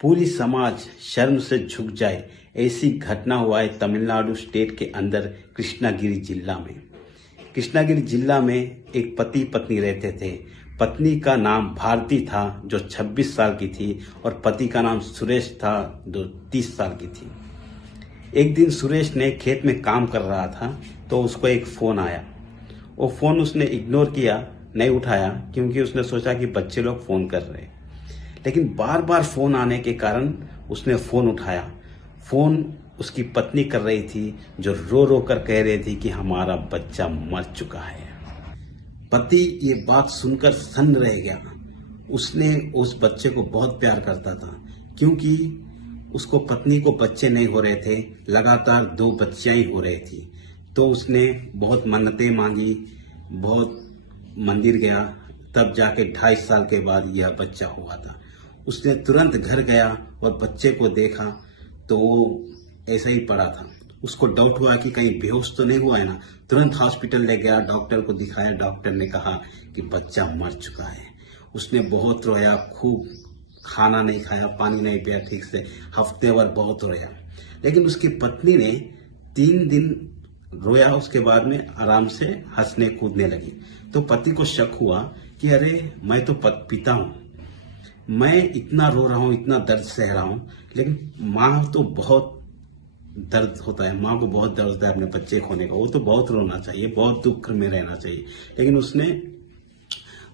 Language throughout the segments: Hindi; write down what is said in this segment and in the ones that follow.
पूरी समाज शर्म से झुक जाए, ऐसी घटना हुआ है तमिलनाडु स्टेट के अंदर कृष्णागिरी जिला में। कृष्णागिरी जिला में एक पति पत्नी रहते थे। पत्नी का नाम भारती था जो 26 साल की थी और पति का नाम सुरेश था जो 30 साल की थी। एक दिन सुरेश ने खेत में काम कर रहा था तो उसको एक फ़ोन आया। वो फ़ोन उसने इग्नोर किया, नहीं उठाया क्योंकि उसने सोचा कि बच्चे लोग फ़ोन कर रहे हैं। लेकिन बार बार फ़ोन आने के कारण उसने फ़ोन उठाया। फ़ोन उसकी पत्नी कर रही थी जो रो रो कर कह रही थी कि हमारा बच्चा मर चुका है। पति ये बात सुनकर सन्न रह गया। उसने उस बच्चे को बहुत प्यार करता था क्योंकि उसको पत्नी को बच्चे नहीं हो रहे थे, लगातार 2 बच्चियां ही हो रही थी। तो उसने बहुत मन्नतें मांगी, बहुत मंदिर गया, तब जाके 2.5 साल के बाद यह बच्चा हुआ था। उसने तुरंत घर गया और बच्चे को देखा तो वो ऐसा ही पड़ा था। उसको डाउट हुआ कि कहीं बेहोश तो नहीं हुआ है ना। तुरंत हॉस्पिटल ले गया, डॉक्टर को दिखाया। डॉक्टर ने कहा कि बच्चा मर चुका है। उसने बहुत रोया, खूब खाना नहीं खाया, पानी नहीं पिया ठीक से, हफ्ते भर बहुत रोया। लेकिन उसकी पत्नी ने 3 दिन रोया, उसके बाद में आराम से हंसने कूदने लगी। तो पति को शक हुआ कि अरे मैं तो पिता हूं, मैं इतना रो रहा हूं, इतना दर्द सह रहा हूं, लेकिन माँ तो बहुत दर्द होता है, माँ को बहुत दर्द होता है अपने बच्चे खोने का। वो तो बहुत रोना चाहिए, बहुत दुख में रहना चाहिए, लेकिन उसने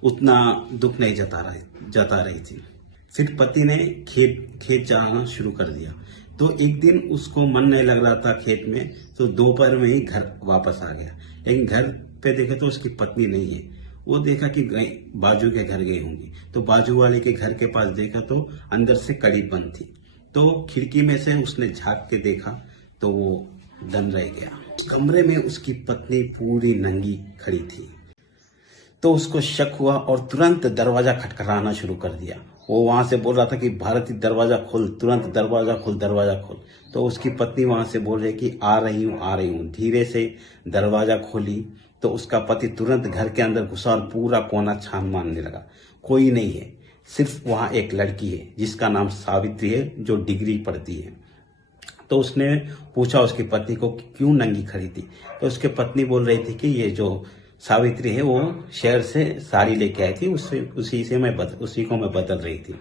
उतना दुख नहीं जता रही थी। फिर पति ने खेत जाना शुरू कर दिया। तो एक दिन उसको मन नहीं लग रहा था खेत में, तो दोपहर में ही घर वापस आ गया। लेकिन घर पे देखा तो उसकी पत्नी नहीं है। वो देखा कि बाजू के घर गई होंगी, तो बाजू वाले के घर के पास देखा तो अंदर से कड़ी बंद थी। तो खिड़की में से उसने झांक के देखा तो वो दम रह गया। उस कमरे में उसकी पत्नी पूरी नंगी खड़ी थी। तो उसको शक हुआ और तुरंत दरवाजा खटखटाना शुरू कर दिया। वो वहां से बोल रहा था कि भारती दरवाजा खोल, तुरंत दरवाजा खोल, दरवाजा खोल। तो उसकी पत्नी वहां से बोल रही कि आ रही हूँ, आ रही हूँ। धीरे से दरवाजा खोली तो उसका पति तुरंत घर के अंदर घुसा और पूरा कोना छान मारने लगा। कोई नहीं है, सिर्फ वहां एक लड़की है जिसका नाम सावित्री है जो डिग्री पढ़ती है। तो उसने पूछा उसकी पत्नी को कि क्यों नंगी खड़ी थी। तो उसकी पत्नी बोल रही थी कि ये जो सावित्री है वो शहर से साड़ी लेके आई थी, उसी को मैं बदल रही थी।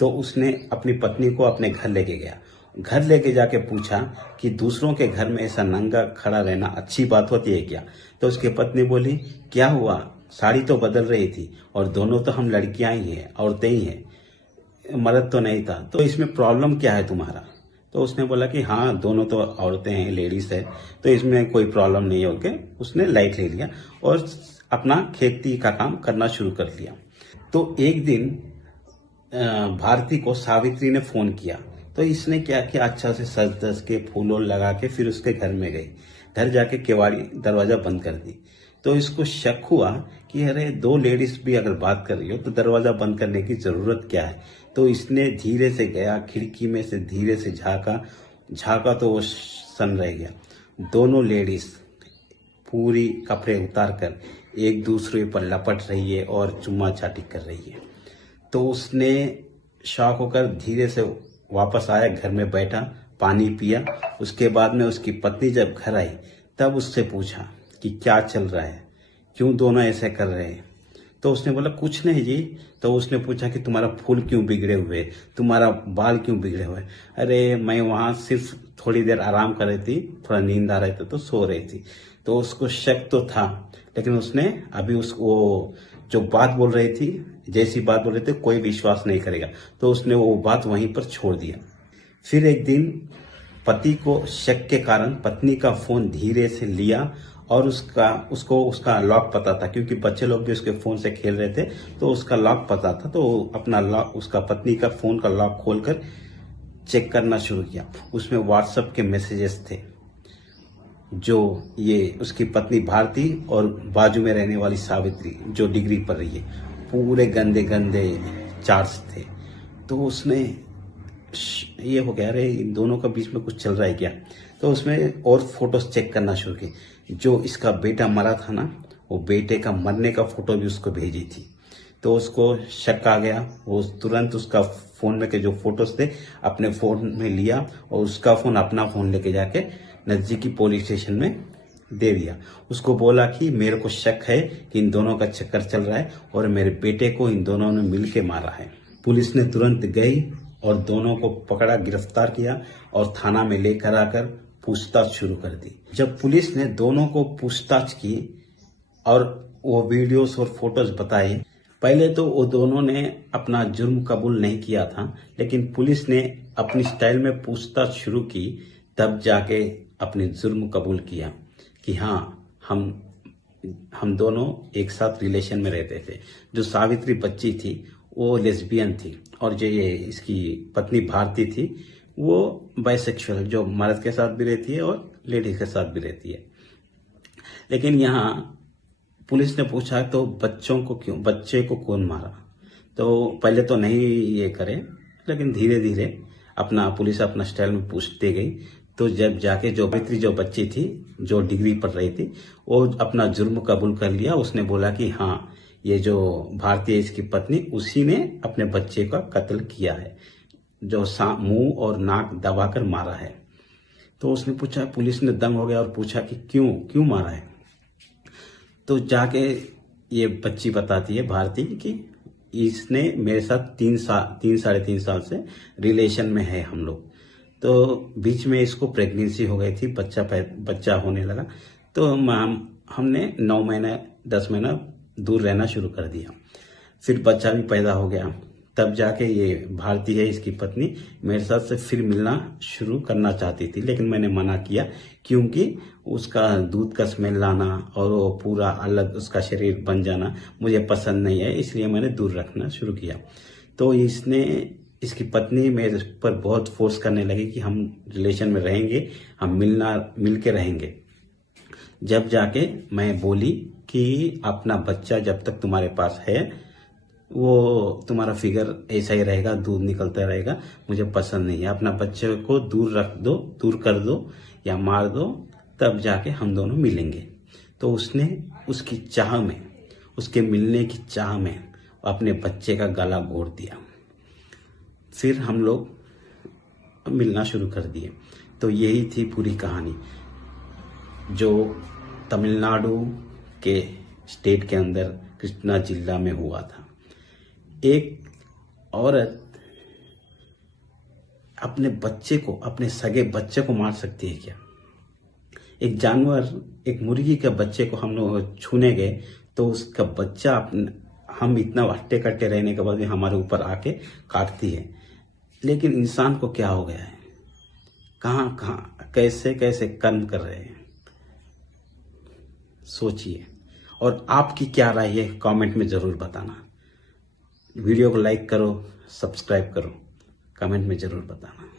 तो उसने अपनी पत्नी को अपने घर लेके गया। घर लेके जाके पूछा कि दूसरों के घर में ऐसा नंगा खड़ा रहना अच्छी बात होती है क्या। तो उसकी पत्नी बोली क्या हुआ, साड़ी तो बदल रही थी और दोनों तो हम लड़कियां ही हैं, औरतें ही हैं, मर्द तो नहीं था, तो इसमें प्रॉब्लम क्या है तुम्हारा। तो उसने बोला कि हाँ दोनों तो औरतें हैं, लेडीज है, तो इसमें कोई प्रॉब्लम नहीं है। ओके, उसने लाइट ले लिया और अपना खेती का काम करना शुरू कर लिया। तो एक दिन भारती को सावित्री ने फोन किया। तो इसने क्या किया, अच्छा से सज धज के फूल लगा के फिर उसके घर में गई। घर जाके केवाड़ी दरवाजा बंद कर दी। तो इसको शक हुआ कि अरे 2 लेडीज भी अगर बात कर रही हो तो दरवाजा बंद करने की जरूरत क्या है। तो इसने धीरे से गया, खिड़की में से धीरे से झांका तो वो सन रह गया। दोनों लेडीज पूरी कपड़े उतार कर एक दूसरे पर लपट रही है और चुम्मा चाटी कर रही है। तो उसने शॉक होकर धीरे से वापस आया, घर में बैठा, पानी पिया। उसके बाद में उसकी पत्नी जब घर आई तब उससे पूछा कि क्या चल रहा है, क्यों दोनों ऐसे कर रहे हैं। तो उसने बोला कुछ नहीं जी। तो उसने पूछा कि तुम्हारा फूल क्यों बिगड़े हुए, तुम्हारा बाल क्यों बिगड़े हुए। अरे मैं वहां सिर्फ थोड़ी देर आराम कर रही थी, थोड़ा नींद आ रही थी तो सो रही थी। तो उसको शक तो था, लेकिन उसने अभी उसको जो बात बोल रही थी, जैसी बात बोल रहे थे कोई विश्वास नहीं करेगा, तो उसने वो बात वहीं पर छोड़ दिया। फिर एक दिन पति को शक के कारण पत्नी का फोन धीरे से लिया और उसका लॉक पता था, क्योंकि बच्चे लोग भी उसके फोन से खेल रहे थे तो उसका लॉक पता था। तो अपना लॉक, उसका पत्नी का फोन का लॉक खोलकर चेक करना शुरू किया। उसमें व्हाट्सएप के मैसेजेस थे जो ये उसकी पत्नी भारती और बाजू में रहने वाली सावित्री जो डिग्री पढ़ रही है, पूरे गंदे गंदे चार्ट्स थे। तो उसने ये हो गया अरे इन दोनों का बीच में कुछ चल रहा है क्या। तो उसमें और फोटोज चेक करना शुरू की। जो इसका बेटा मरा था ना, वो बेटे का मरने का फोटो भी उसको भेजी थी। तो उसको शक आ गया, वो तुरंत उसका फोन में के जो फोटोज थे अपने फोन में लिया और उसका फोन अपना फोन लेके जाके नजदीकी पुलिस स्टेशन में दे दिया। उसको बोला कि मेरे को शक है कि इन दोनों का चक्कर चल रहा है और मेरे बेटे को इन दोनों ने मिल के मारा है। पुलिस ने तुरंत गई और दोनों को पकड़ा, गिरफ्तार किया और थाना में लेकर आकर पूछताछ शुरू कर दी। जब पुलिस ने दोनों को पूछताछ की और वो वीडियोस और फोटोज बताए, पहले तो वो दोनों ने अपना जुर्म कबूल नहीं किया था, लेकिन पुलिस ने अपनी स्टाइल में पूछताछ शुरू की, तब जाके अपनी जुर्म कबूल किया कि हाँ हम दोनों एक साथ रिलेशन में रहते थे। जो सावित्री बच्ची थी वो लेस्बियन थी और जो ये इसकी पत्नी भारती थी वो बाइसेक्सुअल, जो मर्द के साथ भी रहती है और लेडीज के साथ भी रहती है। लेकिन यहाँ पुलिस ने पूछा तो बच्चे को कौन मारा, तो पहले तो नहीं ये करे, लेकिन धीरे धीरे पुलिस अपना स्टाइल में पूछते गई। तो जब जाके जो बच्ची थी जो डिग्री पढ़ रही थी वो अपना जुर्म कबूल कर लिया। उसने बोला कि हाँ ये जो भारतीय इसकी पत्नी उसी ने अपने बच्चे का कत्ल किया है, जो मुंह और नाक दबाकर मारा है। तो उसने पूछा, पुलिस ने दंग हो गया और पूछा कि क्यों मारा है। तो जाके ये बच्ची बताती है भारती कि इसने मेरे साथ 3 साढ़े 3 साल से रिलेशन में है हम लोग। तो बीच में इसको प्रेगनेंसी हो गई थी, बच्चा होने लगा, तो हमने 9 महीना 10 महीना दूर रहना शुरू कर दिया। फिर बच्चा भी पैदा हो गया, तब जाके ये भारती है इसकी पत्नी मेरे साथ से फिर मिलना शुरू करना चाहती थी, लेकिन मैंने मना किया क्योंकि उसका दूध का स्मेल लाना और वो पूरा अलग उसका शरीर बन जाना मुझे पसंद नहीं है, इसलिए मैंने दूर रखना शुरू किया। तो इसकी पत्नी मेरे पर बहुत फोर्स करने लगी कि हम रिलेशन में रहेंगे, हम मिल के रहेंगे। जब जाके मैं बोली कि अपना बच्चा जब तक तुम्हारे पास है वो तुम्हारा फिगर ऐसा ही रहेगा, दूध निकलता रहेगा, मुझे पसंद नहीं है, अपना बच्चे को दूर रख दो, दूर कर दो या मार दो, तब जाके हम दोनों मिलेंगे। तो उसने उसकी चाह में, उसके मिलने की चाह में अपने बच्चे का गला घोट दिया। फिर हम लोग मिलना शुरू कर दिए। तो यही थी पूरी कहानी जो तमिलनाडु के स्टेट के अंदर कृष्णा जिला में हुआ था। एक औरत अपने बच्चे को, अपने सगे बच्चे को मार सकती है क्या? एक जानवर, एक मुर्गी के बच्चे को हम लोग छूने गए तो उसका बच्चा हम इतना हट्टे कट्टे रहने के बाद भी हमारे ऊपर आके काटती है। लेकिन इंसान को क्या हो गया है, कहाँ कैसे कैसे कर्म कर रहे हैं, सोचिए। और आपकी क्या राय है कमेंट में जरूर बताना। वीडियो को लाइक करो, सब्सक्राइब करो, कमेंट में जरूर बताना।